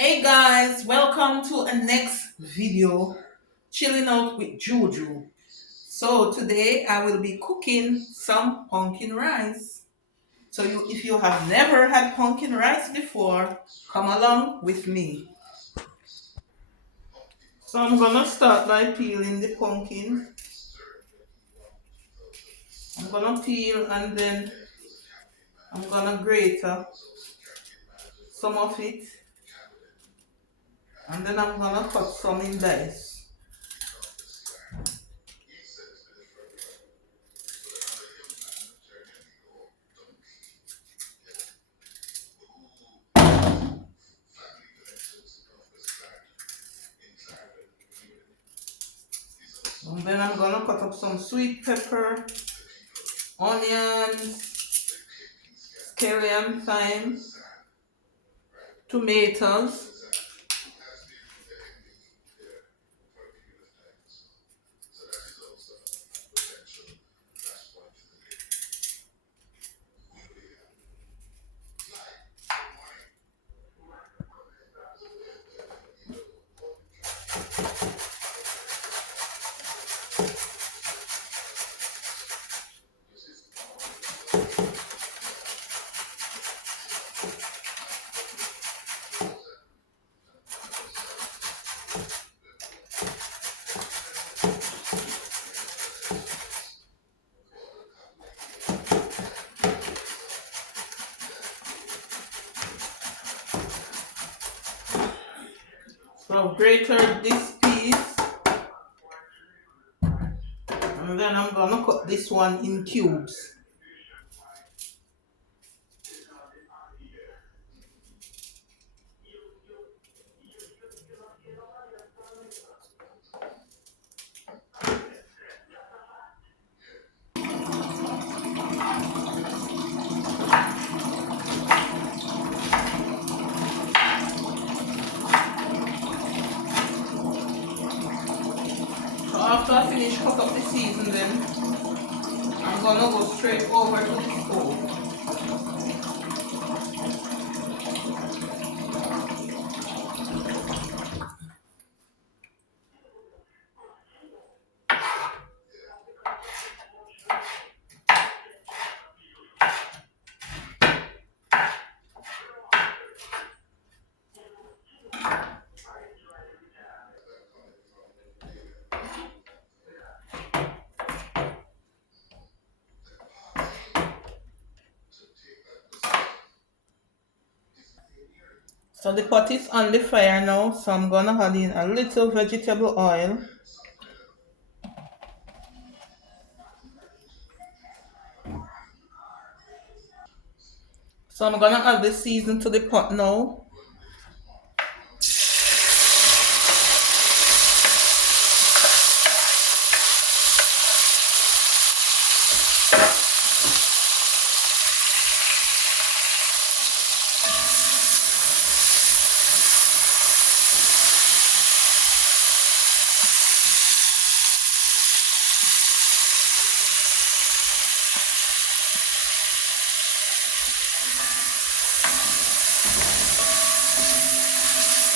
Hey guys, welcome to a next video, chilling out with Juju. So today I will be cooking some pumpkin rice. So if you have never had pumpkin rice before, come along with me. So I'm gonna start by peeling the pumpkin. I'm gonna peel and then I'm gonna grate some of it, and then I'm gonna cut some in dice. And then I'm gonna cut up some sweet pepper, onions, scallion, thyme, tomatoes, so I've grated this piece, and then I'm gonna cut this one in cubes. So after I finish cut up the season, I'm gonna go straight over to the stove. So the pot is on the fire now, so I'm gonna add in a little vegetable oil. So I'm gonna add the season to the pot now.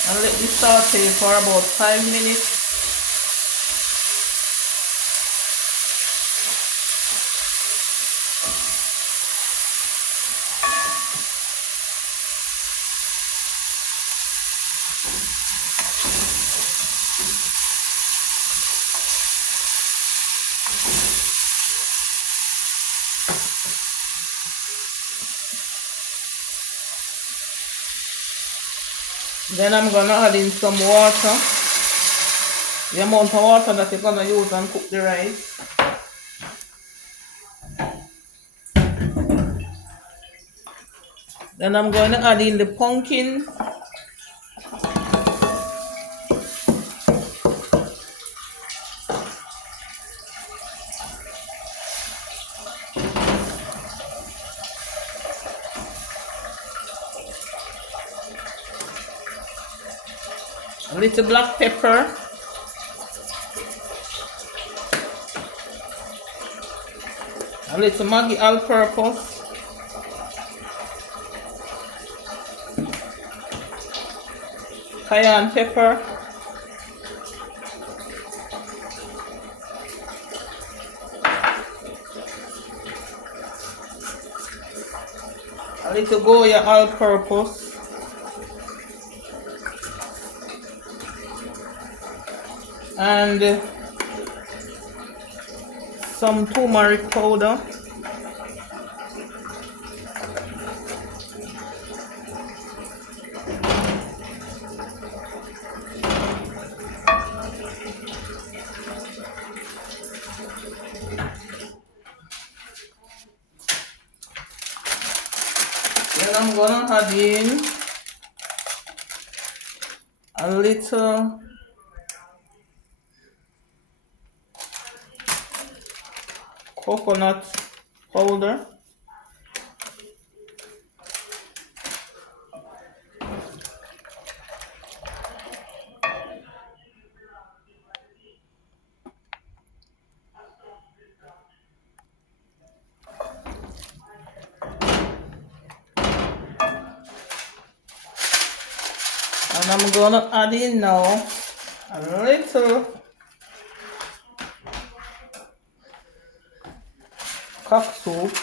And let this saute for about 5 minutes. Then I'm gonna add in some water. The amount of water that you're gonna use and cook the rice. Then I'm going to add in the pumpkin. A little black pepper. A little Maggi all-purpose. cayenne pepper, a little Goya all-purpose, and some turmeric powder. Then I'm gonna add in a little coconut powder. And I'm gonna add in now a little cock soup.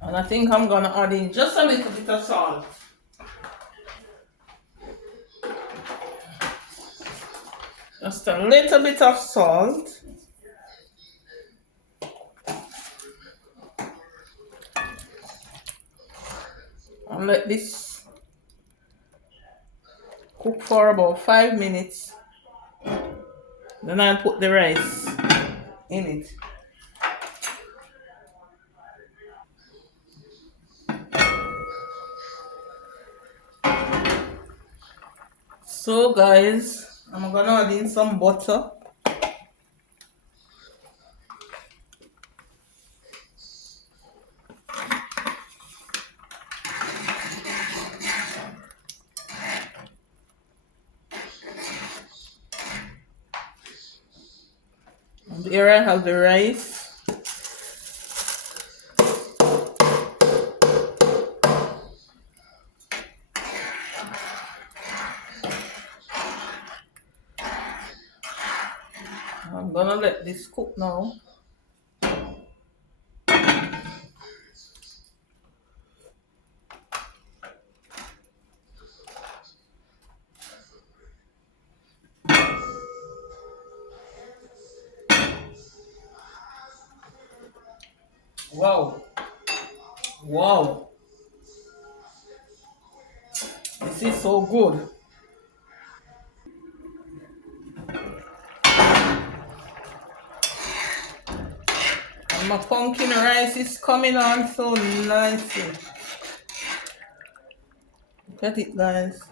And I think I'm gonna add in just a little bit of salt. Just a little bit of salt. And let this cook for about 5 minutes. Then I'll put the rice in it. So guys, I'm gonna add in some butter. And here I have the rice. I'm gonna let this cook now. Wow. Wow. This is so good. And my pumpkin rice is coming on so nicely. Look at it, guys.